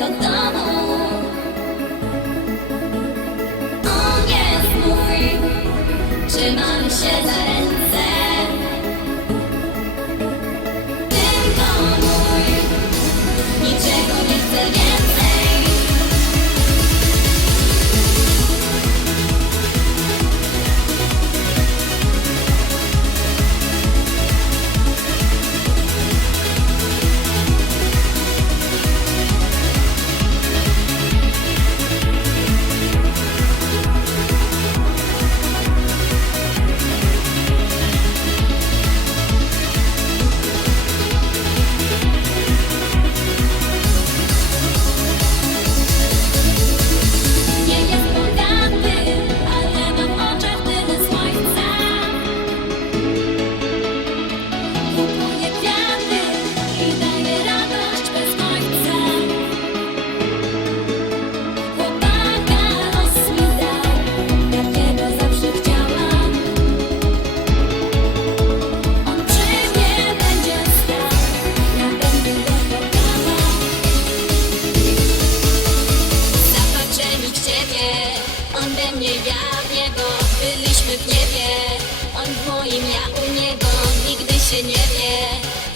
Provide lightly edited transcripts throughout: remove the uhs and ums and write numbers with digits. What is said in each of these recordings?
własnego domu. On jest mój, trzymamy się za ręce. Tylko mój, niczego nie chcę więcej. On we mnie, ja w niego, byliśmy w niebie. On w moim, ja u niego. Nigdy się nie wie,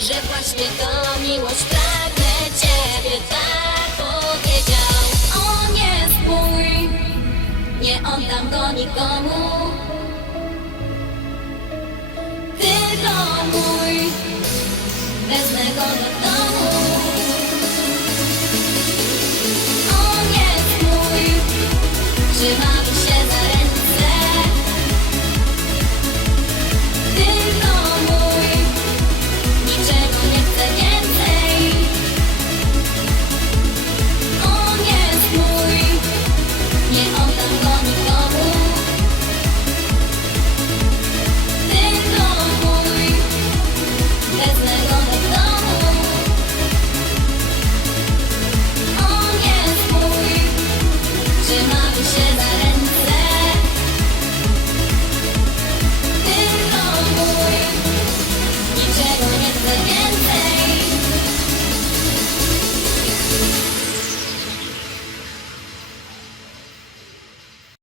że właśnie to miłość. Pragnę Ciebie, tak powiedział. On jest mój, nie oddam go nikomu. Tylko mój, wezmę go do domu. On jest mój, trzymam